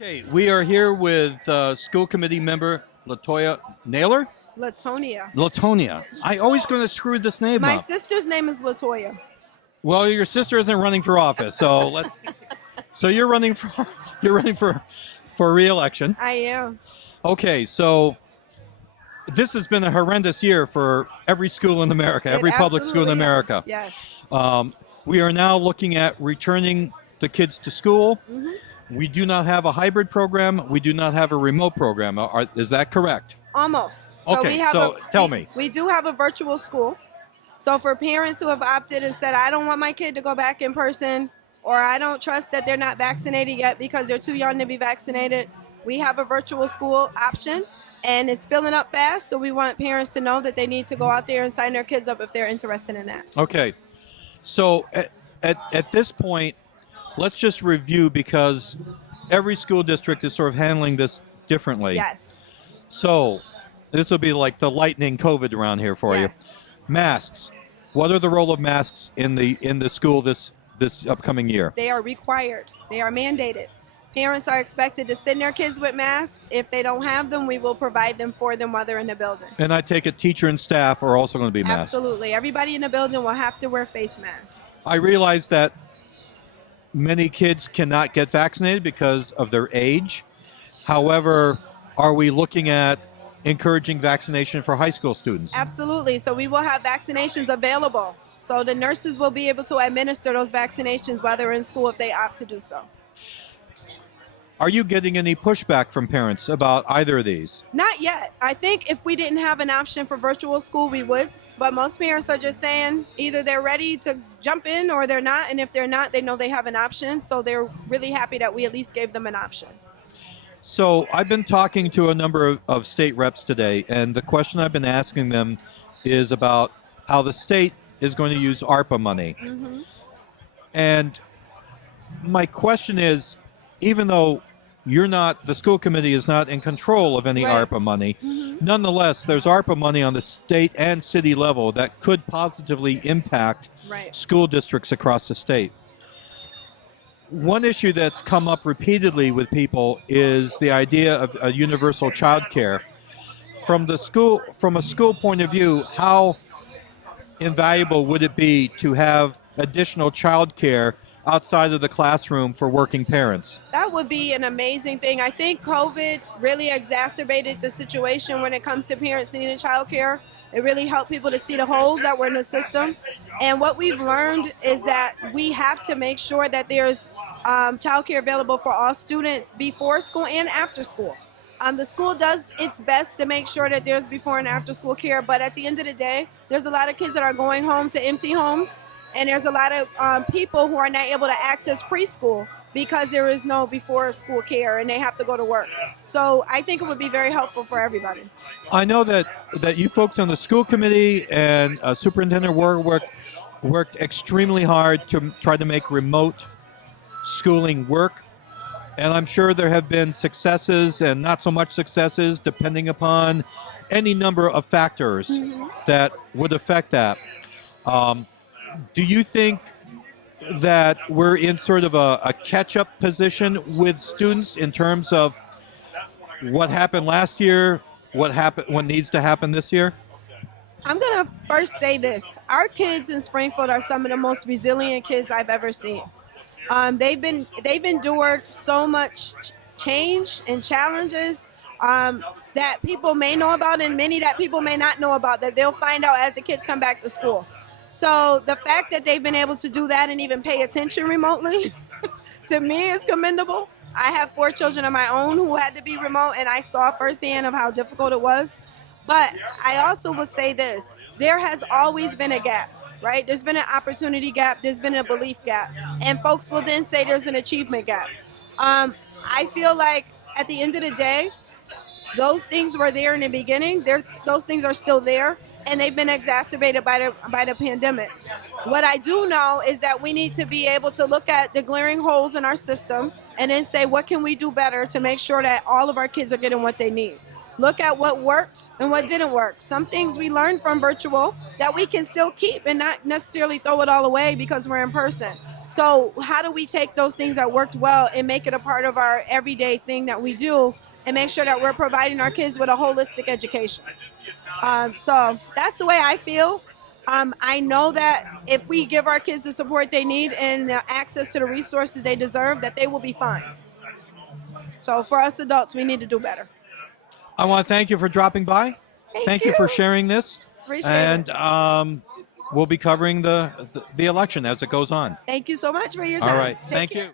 Okay, we are here with school committee member LaToya Naylor. LaTonia. LaTonia. I always going to screw this name My up. sister's name is LaToya. Well, your sister isn't running for office, so let's. So you're running for for re-election. I am. Okay, so this has been a horrendous year for every school in America, It every public school in absolutely America. has. We are now looking at returning the kids to school. Yes. We do not have a hybrid program. We do not have a remote program. Is that correct? Almost. Okay, so tell me. We do have a virtual school. So for parents who have opted and said, I don't want my kid to go back in person, or I don't trust that they're not vaccinated yet because they're too young to be vaccinated, we have a virtual school option. And it's filling up fast, so we want parents to know that they need to go out there and sign their kids up if they're interested in that. Okay. So at this point, let's just review because every school district is sort of handling this differently. Yes. So this will be like the lightning COVID around here for Yes. you. Masks. What are the role of masks in the school this upcoming year? They are required. They are mandated. Parents are expected to send their kids with masks. If they don't have them, we will provide them for them while they're in the building. And I take it teacher and staff are also going to be masked. Absolutely. Everybody in the building will have to wear face masks. I realize that many kids cannot get vaccinated because of their age. However, are we looking at encouraging vaccination for high school students? Absolutely. So we will have vaccinations available. So the nurses will be able to administer those vaccinations while they're in school if they opt to do so. Are you getting any pushback from parents about either of these? Not yet. I think if we didn't have an option for virtual school, we would. But most parents are just saying either they're ready to jump in or they're not. And if they're not, they know they have an option. So they're really happy that we at least gave them an option. So I've been talking to a number of state reps today, and the question I've been asking them is about how the state is going to use ARPA money. Mm-hmm. And my question is, even though the school committee is not in control of any Right. ARPA money, Mm-hmm. nonetheless, there's ARPA money on the state and city level that could positively impact Right. school districts across the state. One issue that's come up repeatedly with people is the idea of a universal child care. From a school point of view, how invaluable would it be to have additional child care outside of the classroom for working parents? That would be an amazing thing. I think COVID really exacerbated the situation when it comes to parents needing childcare. It really helped people to see the holes that were in the system. And what we've learned is that we have to make sure that there's childcare available for all students before school and after school. The school does its best to make sure that there's before and after school care, but at the end of the day, there's a lot of kids that are going home to empty homes. And there's a lot of people who are not able to access preschool because there is no before school care and they have to go to work. So I think it would be very helpful for everybody. I know that you folks on the school committee and Superintendent worked extremely hard to try to make remote schooling work. And I'm sure there have been successes and not so much successes depending upon any number of factors that would affect that. Do you think that we're in sort of a catch-up position with students in terms of what happened last year, what needs to happen this year? I'm going to first say this. Our kids in Springfield are some of the most resilient kids I've ever seen. They've endured so much change and challenges that people may know about and many that people may not know about that they'll find out as the kids come back to school. So the fact that they've been able to do that and even pay attention remotely, to me is commendable. I have 4 children of my own who had to be remote, and I saw firsthand of how difficult it was. But I also will say this, there has always been a gap, right? There's been an opportunity gap, there's been a belief gap, and folks will then say there's an achievement gap. I feel like at the end of the day, those things were there in the beginning, those things are still there, and they've been exacerbated by the pandemic. What I do know is that we need to be able to look at the glaring holes in our system and then say, what can we do better to make sure that all of our kids are getting what they need? look at what worked and what didn't work. Some things we learned from virtual that we can still keep and not necessarily throw it all away because we're in person. So how do we take those things that worked well and make it a part of our everyday thing that we do and make sure that we're providing our kids with a holistic education? So that's the way I feel. I know that if we give our kids the support they need and access to the resources they deserve, that they will be fine. So for us adults, we need to do better. I want to thank you for dropping by. Thank you for sharing this. Appreciate and it. We'll be covering the election as it goes on. Thank you so much for your time. All right. Take Thank care. you.